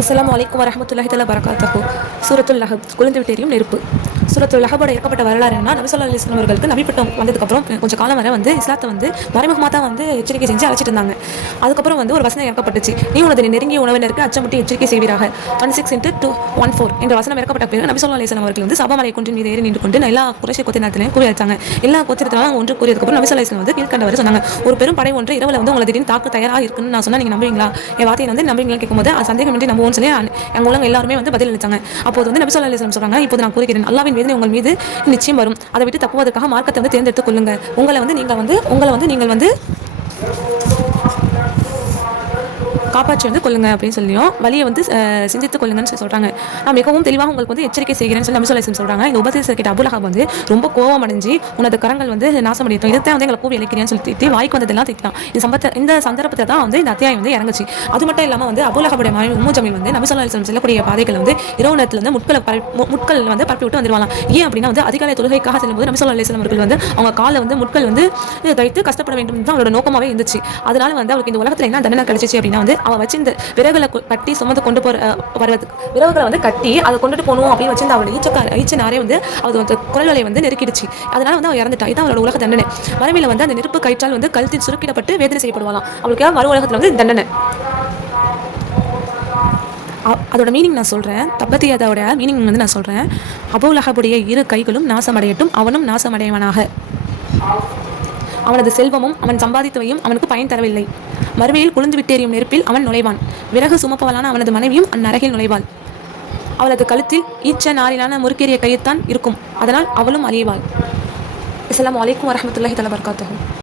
அஸ்ஸலாமு அலைக்கும் வரஹ்மத்துல்லாஹி தஆலா பரகாத்துஹு. சூரத்துல் லஹப், குழந்தை விட்டேரியும் நெருப்பு. சூரத்துல் லஹபோட இறக்கப்பட்ட வரலாறு என்ன, நபி ஸல்லல்லாஹு அலைஹி வஸல்லம் அவர்களுக்கு நபி பட்டம் வந்ததுக்கப்புறம் கொஞ்சம் காலம் வரை இஸ்லாத்தை மறைமுகமாக தான் எச்சரிக்கை செஞ்சு அழைச்சிட்டு இருந்தாங்க. அதுக்கப்புறம் ஒரு வசனம் இறக்கப்பட்டுச்சு, நீ உனது நெருங்கிய உணவினருக்கு அச்சமுட்டி எச்சரிக்கை செய்வீராக. 16:214 என்ற வசனம் இறக்கப்பட்ட பிறகு நபி ஸல்லல்லாஹு அலைஹி வஸல்லம் அவர்கள் சபாமலை குன்றின் மீது ஏறி நின்று கொண்டு எல்லா குறைஷி கோத்திரத்திலையும் கூறி அழைச்சாங்க. எல்லா கோத்திரத்திலும் ஒன்று கூறியதுக்கப்புறம் நபி ஸல்லல்லாஹு அலைஹி வஸல்லம் கீழ்கண்டவரை சொன்னாங்க, ஒரு பெரும் படை ஒன்று இரவுல உங்களை திடீர்னு தாக்க தயாராக இருக்குன்னு நான் சொன்னா நீங்க நம்புவீங்களா? என் வார்த்தையை நம்புவீங்களா கேட்கும்போது சந்தேகமின்றி நம்புவோம்னு சொல்லி எங்க உலகம் எல்லாருமே பதில் அளித்தாங்க. அப்போது நபி ஸல்லல்லாஹு அலைஹி வஸல்லம் சொல்றாங்க, இப்போது நான் கூறுகிறேன், அல்லாஹ்வின் வேதனை உங்கள் மீது நிச்சயம் வரும். அதை விட்டு தப்புவதற்காக மார்க்கத்தை தேர்ந்தெடுத்துக் கொள்ளுங்க. உங்களை நீங்கள் காப்பாற்றி கொள்ளுங்க அப்படின்னு சொல்லியும் வழியை சிந்தித்துக் கொள்ளுங்கன்னு சொல்றாங்க. நான் மிகவும் தெளிவாக உங்களுக்கு எச்சரிக்கை செய்கிறேன்னு சொல்லி நபி ஸல்லல்லாஹு அலைஹி வஸல்லம் சொல்றாங்க. இந்த உபதேசத்தை கேட்ட அபூ லஹப் ரொம்ப கோபம் அடைஞ்சு, உனது கரங்கள் நாசமடையட்டும், இதைத்தான் எங்களை கூவி இழைக்கிறேன்னு சொல்லிட்டு வாய்க்கு வந்ததெல்லாம் திட்டான். இந்த சந்தர்ப்பத்தை தான் இந்த அத்தியாயம் இறங்குச்சு. அது மட்டும் இல்லாம அபூ லஹபுடைய மனைவி உம்மு ஜமீல் நபி ஸல்லல்லாஹு அலைஹி வஸல்லம் செல்லக்கூடிய பாதைகள் இரவு நேரத்தில் முட்கள் பரப்பி விட்டு வந்துருவாங்க. ஏன் அப்படின்னா அதிகாலை தொழுகைக்காக செல்லும்போது நபி ஸல்லல்லாஹு அலைஹி வஸல்லம் அவர்கள் அவங்க காலை முட்கள் தைத்து கஷ்டப்பட வேண்டும் தான் அவரோட நோக்கமாவே இருந்துச்சு. அதனால அவருக்கு இந்த உலகத்துல என்ன தண்டனை கிடைச்சிச்சு அப்படின்னா அவ வச்சு இந்த விறகுகளை கட்டி சுமந்து கொண்டு விறகுகளை கட்டி அதை கொண்டுட்டு போகணும் அப்படின்னு வச்சு அவரோட ஈச்ச நாரே அவர் குரல்களை நெருக்கிடுச்சு. அதனால அவ இறந்துட்டா. இதான் அவரோட உலக தண்டனை. மறுமையில அந்த நெருப்பு கயிற்றால் கழுத்தில் சுருக்கிடப்பட்டு வேதனை செய்யப்படுவாளாம். அவளுக்கு மறு உலகத்துல தண்டனை. அதோட மீனிங் நான் சொல்றேன். தப்பத்தியதோட மீனிங் நான் சொல்றேன். அபூ லஹபுடைய இரு கைகளும் நாசமடையட்டும், அவனும் நாசமடையவனாக. அவனது செல்வமும் அவன் சம்பாதித்தவையும் அவனுக்கு பயன் தரவில்லை. மறுமையில் குளிர்ந்து விட்டேறியும் நெருப்பில் அவன் நுழைவான். விறகு சுமப்பவளான அவனது மனைவியும் அந்நரகில் நுழைவாள். அவளது கழுத்தில் ஈச்ச நாரிலான முறுக்கேறிய கயிறுத்தான் இருக்கும். அதனால் அவளும் அழிவாள். அஸ்ஸலாமு அலைக்கும் வரஹ்மத்துல்லாஹி தஆலா பரகாத்துஹு.